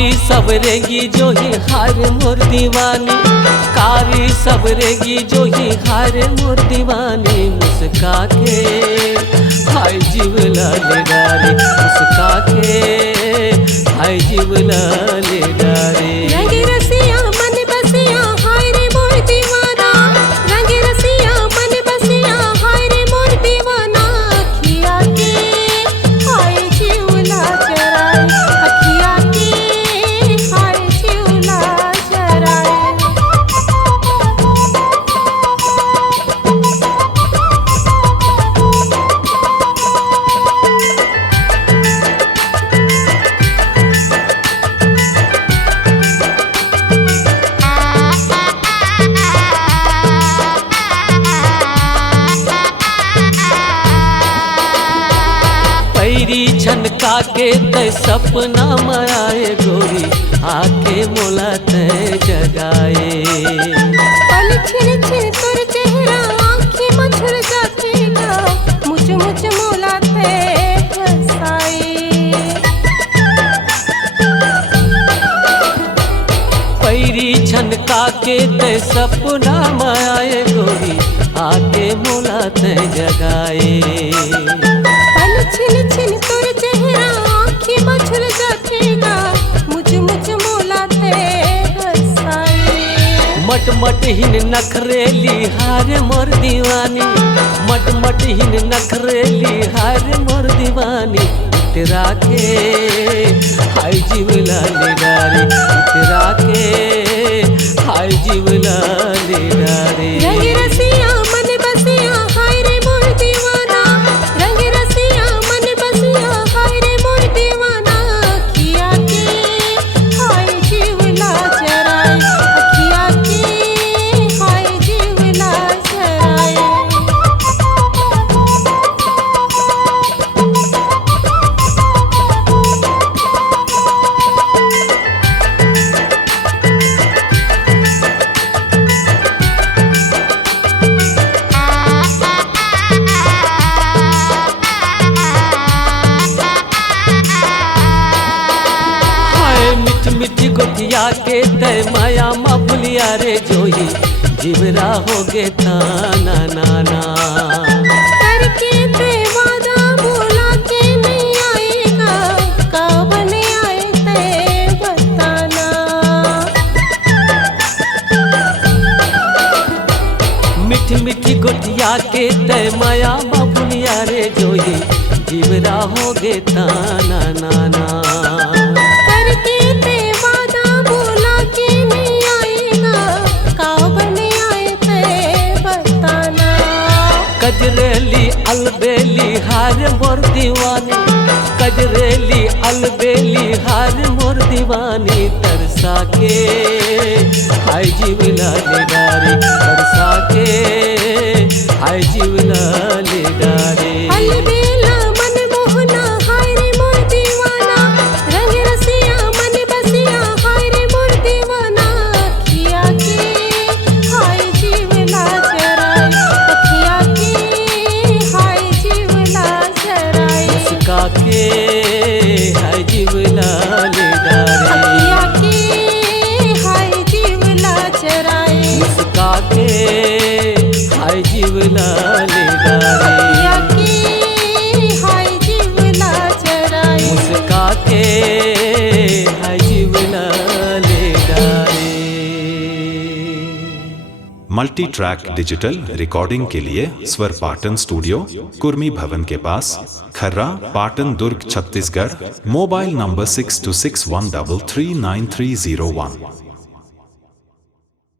कारी सबरेगी जो ही हार मोर दीवानी, कारी सबरेगी जो ही हार मोर दीवानी। मुस्का के हाय जीवला ले डारे, मुस्का के हाय जीवला ले डारे। रंग रसिया मन बसिया हाय रे मोर दीवाना, रंग रसिया मन बसिया हाय रे मोर दीवाना। अखिया के हाय जीवला चराए, अखिया के हाय जीवला चराए। पैरी छनका के तय सपना माए गोरी, आके मोला तय जगाए। पल छिन छिन तोर चेहरा आँखें मछुर जातेगा, मुझ मुझ मोला थे हंसाए। पैरी छनका के तय सपना माए गोरी, आके मोला तय जगाए। पल छिन छिन तोर चेहरा आँखें मछुर जातेगा, मुझ मुझ मोला थे हंसाए। मट मट हिन नखरेली हार मोर दीवानी, मट मट हिन नखरेली हार मोर दीवानी। तेरा के हाय जीवला ले डारे, तेरा के हाय जीवला ले डारे। रंग रसिया मन बसिया हाय रे मोर दीवाना, रंग रसिया मन बसिया हाय रे मोर दीवाना। अखिया के हाय जीवला चराए, अखिया के हाय जीवला चराए। मिठी गोतिया के तय माया मा भुलिया रे जोही, जीवरा हो गे ताना नाना। करके ते वादा बोला के नहीं आएगा, कब नहीं आए ते बताना। मिठी मिठी गोतिया के तय माया मा भुलिया रे जोही, जीवरा हो गे ताना नाना। करके ते वादा बोला के नहीं आएगा, कब नहीं आए ते बताना। कजरेली अलबेली हार मोर दीवानी, कजरेली अलबेली हार मोर दीवानी। तरसा के हाय जीवला ले डारे, तरसा के हाय जीवला ले डारे। अलबेला मन मोहना हाय रे मोर दीवाना, रंग रसिया मन बसिया हाय रे मोर दीवाना। अखिया के हाय जीवला चराए, अखिया के हाय जीवला चराए। मुस्का के हाय जीवला ले डारे, अखिया के हाय जीवला चराए, मुस्का के हाय जीवला ले डारे। अखिया के हाय जीवला चराए, मुस्का के हाय जीवला ले डारे। मल्टी ट्रैक डिजिटल रिकॉर्डिंग के लिए स्वर पाटन स्टूडियो, कुर्मी भवन के पास, खर्रा, पाटन दुर्ग, छत्तीसगढ़। Mobile number 6261339301।